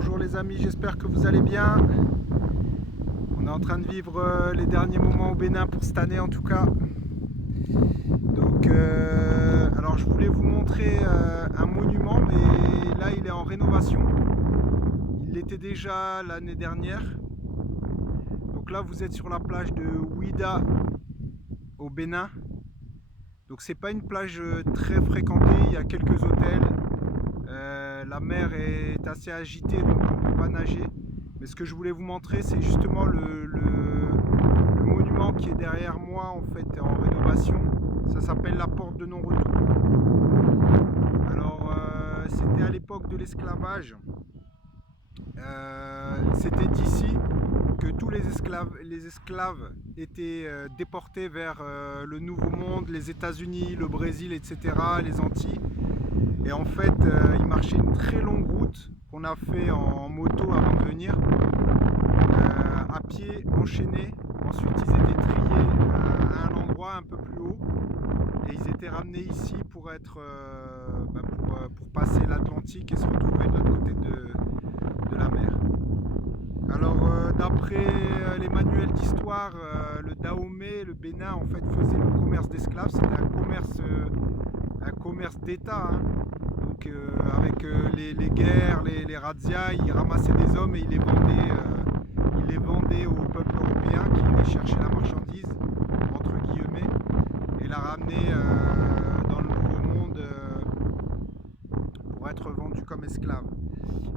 bonjour les amis, j'espère que vous allez bien. On est en train de vivre les derniers moments au Bénin pour cette année en tout cas. Donc, alors je voulais vous montrer un monument, mais là il est en rénovation. Il l'était déjà l'année dernière. Donc là vous êtes sur la plage de Ouida au Bénin. Donc c'est pas une plage très fréquentée, il y a quelques hôtels. La mer est assez agitée, donc on ne peut pas nager. Mais ce que je voulais vous montrer, c'est justement le monument qui est derrière moi, en fait, en rénovation. Ça s'appelle la porte de non-retour. Alors, c'était à l'époque de l'esclavage. C'était d'ici que tous les esclaves étaient déportés vers le Nouveau Monde, les États-Unis, le Brésil, etc., les Antilles. Et en fait, ils marchaient une très longue route qu'on a fait en moto avant de venir, à pied, enchaînés. Ensuite, ils étaient triés à un endroit un peu plus haut et ils étaient ramenés ici pour être, pour passer l'Atlantique et se retrouver de l'autre côté de la mer. Alors, d'après les manuels d'histoire, le Dahomey, le Bénin, en fait, faisait le commerce d'esclaves. C'était un commerce d'État, hein. Donc, avec les guerres, les razzias, ils ramassaient des hommes et ils les vendaient au peuple européen qui venait chercher la marchandise, entre guillemets, et la ramener dans le Nouveau Monde pour être vendu comme esclave.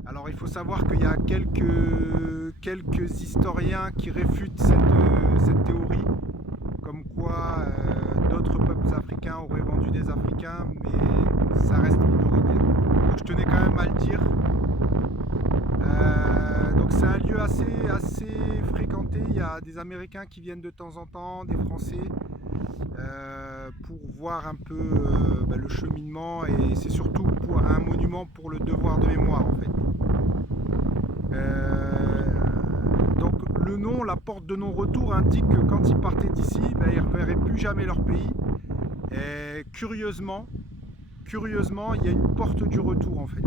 Alors il faut savoir qu'il y a quelques historiens qui réfutent cette théorie, comme quoi d'autres peuples africains auraient vendu des Africains, mais ça reste minoritaire. Donc je tenais quand même à le dire. Donc c'est un lieu assez fréquenté, il y a des Américains qui viennent de temps en temps, des Français, pour voir un peu le cheminement, et c'est surtout pour un monument pour le devoir de mémoire en fait. Donc le nom, la porte de non-retour, indique que quand ils partaient d'ici, ils ne reverraient plus jamais leur pays. Et curieusement, il y a une porte du retour en fait.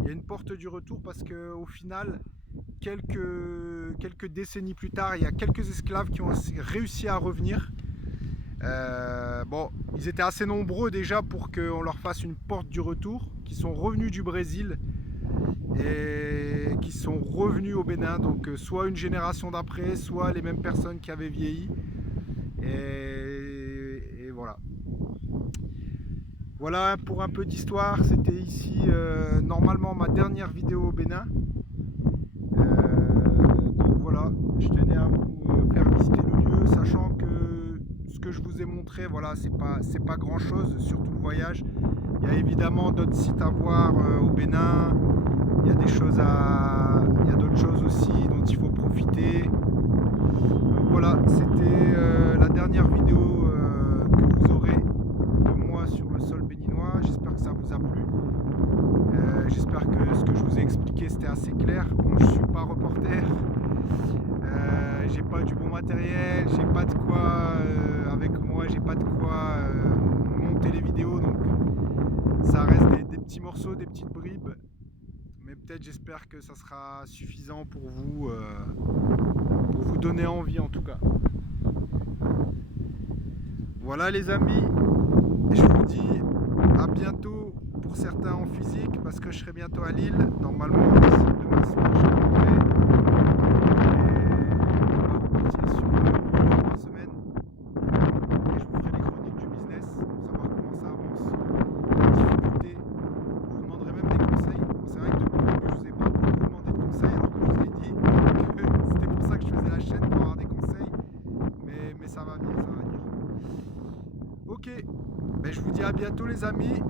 Il y a une porte du retour parce qu'au final, quelques décennies plus tard, il y a quelques esclaves qui ont réussi à revenir. Bon, ils étaient assez nombreux déjà pour qu'on leur fasse une porte du retour, qui sont revenus du Brésil et qui sont revenus au Bénin, donc soit une génération d'après, soit les mêmes personnes qui avaient vieilli. Et voilà. Voilà pour un peu d'histoire. C'était ici normalement ma dernière vidéo au Bénin. Donc voilà, je tenais à vous faire visiter le lieu, sachant que ce que je vous ai montré, voilà, c'est pas grand chose, surtout le voyage. Il y a évidemment d'autres sites à voir au Bénin. Il y a d'autres choses aussi dont il faut profiter. Donc voilà, c'était la dernière vidéo que vous aurez de moi sur le sol béninois. J'espère que ça vous a plu. J'espère que ce que je vous ai expliqué c'était assez clair. Bon, je suis pas reporter, j'ai pas du bon matériel, j'ai pas de quoi avec moi, j'ai pas de quoi monter les vidéos, donc ça reste des petits morceaux, des petites bribes. Mais peut-être, j'espère que ça sera suffisant pour vous donner envie en tout cas. Voilà les amis, je vous dis à bientôt pour certains en physique, parce que je serai bientôt à Lille. Normalement, demain soir, je serai rentré. Et on va repartir sur une 3 semaines. Et je vous ferai des chroniques du business pour savoir comment ça avance, les difficultés. Je vous demanderai même des conseils. Bon, c'est vrai que depuis le début, je ne vous ai pas beaucoup demandé de conseils, alors que je vous ai dit que c'était pour ça que je faisais la chaîne, pour avoir des conseils. Mais ça va venir, ça va venir. Ok, je vous dis à bientôt les amis.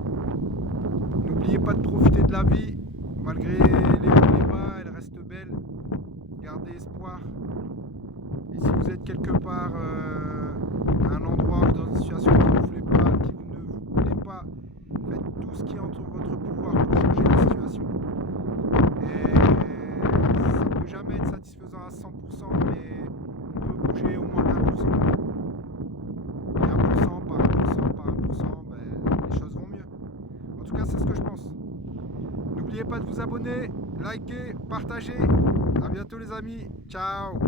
N'oubliez pas de profiter de la vie, malgré les hauts et les bas, elle reste belle. Gardez espoir. Et si vous êtes quelque part à un endroit ou dans une situation qui ne vous plaît pas, qui ne vous plaît pas, faites tout ce qui est entre votre pouvoir pour changer la situation. Et ça ne peut jamais être satisfaisant à 100%, mais on peut bouger au moins 1%. Et 1% par 1% par 1%, les choses vont mieux. En tout cas, c'est ce que je pense. N'oubliez pas de vous abonner. abonnez, likez, partagez. À bientôt les amis. Ciao.